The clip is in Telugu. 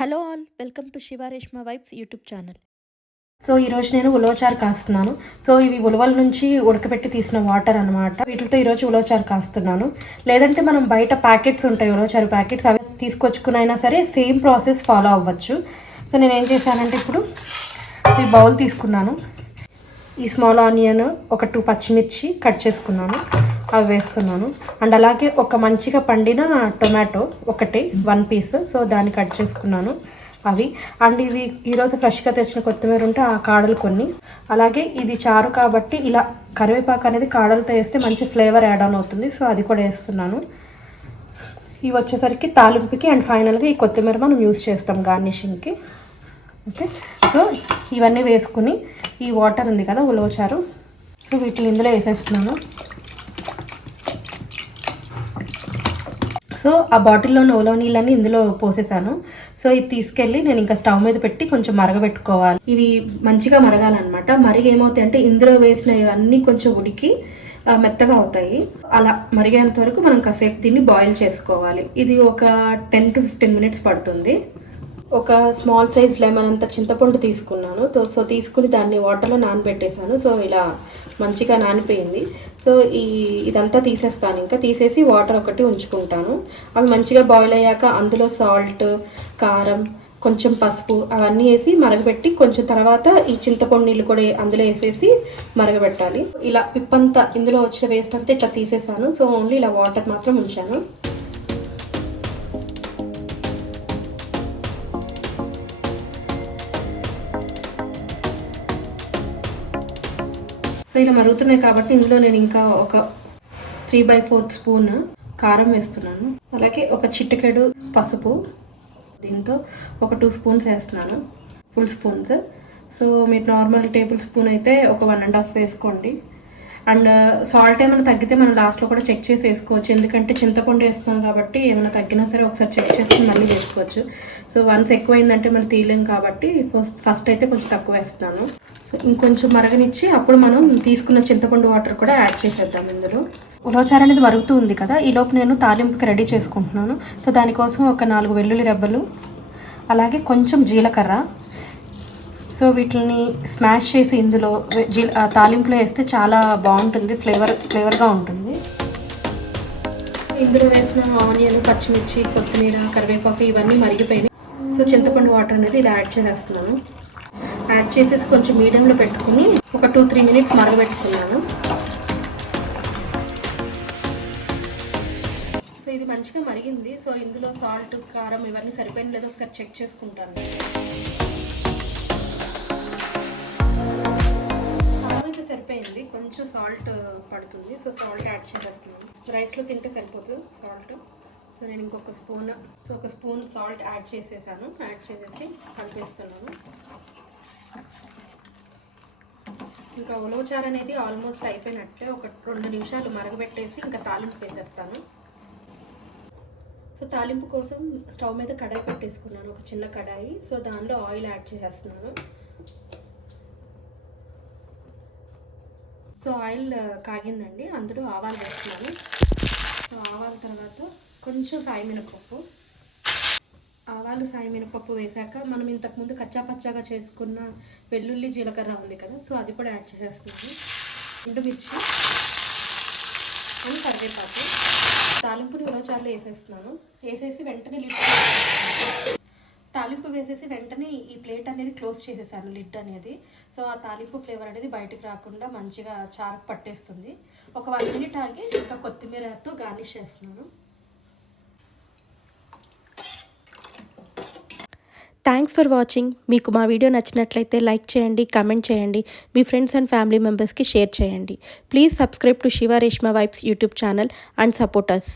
Hello all, welcome to Shiva Reshma vibes YouTube channel. So ఈరోజు నేను ఉలవచారు కాస్తున్నాను. సో ఇవి ఉలవల నుంచి ఉడకబెట్టి తీసిన వాటర్ అనమాట. వీటితో ఈరోజు ఉలవచారు కాస్తున్నాను. లేదంటే మనం బయట ప్యాకెట్స్ ఉంటాయి, ఉలవచారు ప్యాకెట్స్, అవి తీసుకొచ్చుకునైనా సరే సేమ్ ప్రాసెస్ ఫాలో అవ్వచ్చు. సో నేను ఏం చేశానంటే ఇప్పుడు ఈ బౌల్ తీసుకున్నాను. ఈ స్మాల్ ఆనియన్, ఒక 2 పచ్చిమిర్చి కట్ చేసుకున్నాను, అవి వేస్తున్నాను. అండ్ అలాగే ఒక మంచిగా పండిన టొమాటో ఒకటి 1 పీస్, సో దాన్ని కట్ చేసుకున్నాను అవి. అండ్ ఇవి ఈరోజు ఫ్రెష్గా తెచ్చిన కొత్తిమీర ఉంటే ఆ కాడలు కొన్ని. అలాగే ఇది చారు కాబట్టి ఇలా కరివేపాకు అనేది కాడలతో వేస్తే మంచి ఫ్లేవర్ యాడ్ ఆన్ అవుతుంది, సో అది కూడా వేస్తున్నాను. ఇవి వచ్చేసరికి తాలింపుకి అండ్ ఫైనల్గా ఈ కొత్తిమీర మనం యూస్ చేస్తాం గార్నిషింగ్కి. ఓకే, సో ఇవన్నీ వేసుకుని ఈ వాటర్ ఉంది కదా ఉలవచారు, సో వీటిని ఇందులో వేసేస్తున్నాను. సో ఆ బాటిల్లో ఉన్న ఉలవ నీళ్ళని ఇందులో పోసేసాను. సో ఇది తీసుకెళ్ళి నేను ఇంకా స్టవ్ మీద పెట్టి కొంచెం మరగబెట్టుకోవాలి. ఇవి మంచిగా మరగాలన్నమాట. మరిగి ఏమవుతాయి అంటే ఇందులో వేసిన ఇవన్నీ కొంచెం ఉడికి మెత్తగా అవుతాయి. అలా మరిగేంత వరకు మనం కాసేపు దీన్ని బాయిల్ చేసుకోవాలి. ఇది ఒక 10 to 15 మినిట్స్ పడుతుంది. ఒక స్మాల్ సైజ్ లెమన్ అంత చింతపండు తీసుకున్నాను. సో తీసుకుని దాన్ని వాటర్లో నానబెట్టేశాను. సో ఇలా మంచిగా నానిపోయింది. సో ఇదంతా తీసేస్తాను. ఇంకా తీసేసి వాటర్ ఒకటి ఉంచుకుంటాను. అవి మంచిగా బాయిల్ అయ్యాక అందులో సాల్ట్, కారం, కొంచెం పసుపు అవన్నీ వేసి మరగబెట్టి కొంచెం తర్వాత ఈ చింతపండు నీళ్ళు కూడా అందులో వేసేసి మరగబెట్టాలి. ఇలా పిప్పంతా ఇందులో వచ్చిన వేస్ట్ అంతా ఇట్లా తీసేసాను. సో ఓన్లీ ఇలా వాటర్ మాత్రం ఉంచాను. సో ఇలా మరుగుతున్నాయి కాబట్టి ఇందులో నేను ఇంకా ఒక 3/4 స్పూన్ కారం వేస్తున్నాను. అలాగే ఒక చిటికెడు పసుపు, దీంతో ఒక 2 స్పూన్స్ వేస్తున్నాను, ఫుల్ స్పూన్స్. సో మీరు నార్మల్ టేబుల్ స్పూన్ అయితే ఒక 1.5 వేసుకోండి. అండ్ సాల్ట్ ఏమైనా తగ్గితే మనం లాస్ట్లో కూడా చెక్ చేసి వేసుకోవచ్చు, ఎందుకంటే చింతపండు వేస్తున్నాం కాబట్టి ఏమైనా తగ్గినా సరే ఒకసారి చెక్ చేసుకుని మళ్ళీ వేసుకోవచ్చు. సో వన్స్ ఎక్కువైందంటే మళ్ళీ తీయలేం కాబట్టి ఫస్ట్ అయితే కొంచెం తక్కువ వేస్తున్నాను. సో ఇంకొంచెం మరగనిచ్చి అప్పుడు మనం తీసుకున్న చింతపండు వాటర్ కూడా యాడ్ చేసేద్దాం ఇందులో. ఉలవచారు అనేది మరుగుతూ ఉంది కదా, ఈలోపు నేను తాలింపుకి రెడీ చేసుకుంటున్నాను. సో దానికోసం ఒక 4 వెల్లుల్లి రెబ్బలు, అలాగే కొంచెం జీలకర్ర. సో వీటిని స్మాష్ చేసి ఇందులో తాలింపులో వేస్తే చాలా బాగుంటుంది, ఫ్లేవర్గా ఉంటుంది. ఇందులో వేసిన ఆనియన్, పచ్చిమిర్చి, కొత్తిమీర, కరివేపాకు ఇవన్నీ మరిగిపోయినాయి. సో చింతపండు వాటర్ అనేది ఇలా యాడ్ చేసేస్తున్నాను. యాడ్ చేసేసి కొంచెం మీడియంలో పెట్టుకుని ఒక 2-3 మినిట్స్ మరగబెట్టుకున్నాను. సో ఇది మంచిగా మరిగింది. సో ఇందులో సాల్ట్, కారం ఇవన్నీ సరిపోయిన లేదో ఒకసారి చెక్ చేసుకుంటాను. కారం అయితే సరిపోయింది, కొంచెం సాల్ట్ పడుతుంది. సో సాల్ట్ యాడ్ చేసేస్తున్నాను. రైస్లో తింటే సరిపోతుంది సాల్ట్. సో నేను ఇంకొక స్పూన్ సాల్ట్ యాడ్ చేసేసాను. యాడ్ చేసేసి కలిపేస్తున్నాను. ఇంకా ఉలవచారు అనేది ఆల్మోస్ట్ అయిపోయినట్లే. ఒక 2 నిమిషాలు మరగబెట్టేసి ఇంకా తాలింపు వేసేస్తాను. సో తాలింపు కోసం స్టవ్ మీద కడాయి పెట్టేసుకున్నాను, ఒక చిన్న కడాయి. సో దానిలో ఆయిల్ యాడ్ చేసేస్తున్నాను. సో ఆయిల్ కాగిందండి, అందులో ఆవాలు వేస్తున్నాను. సో ఆవాల తర్వాత కొంచెం సాయి మినపప్పు. ఆవాలు, సాయి మినపప్పు వేసాక మనం ఇంతకుముందు కచ్చాపచ్చాగా చేసుకున్న వెల్లుల్లి, జీలకర్ర ఉంది కదా, సో అది కూడా యాడ్ చేసేస్తున్నాను. ఎండుమిర్చి అండ్ కరివేపాకు. తాలింపుని ఉలవచారులో వేసేస్తున్నాను. వేసేసి వెంటనే తాలింపు వేసేసి వెంటనే ఈ ప్లేట్ అనేది క్లోజ్ చేసేసాను, లిడ్ అనేది. సో ఆ తాలింపు ఫ్లేవర్ అనేది బయటకు రాకుండా మంచిగా చారుకు పట్టేస్తుంది. ఒక 1 మినిట్ ఆగి ఇంకా కొత్తిమీరతో గార్నిష్ చేస్తున్నాను. Thanks for watching. మీకు మా వీడియో నచ్చినట్లయితే లైక్ చేయండి, కమెంట్ చేయండి, మీ ఫ్రెండ్స్ అండ్ ఫ్యామిలీ మెంబర్స్కి షేర్ చేయండి. Please subscribe to Shiva Reshma vibes YouTube channel and support us.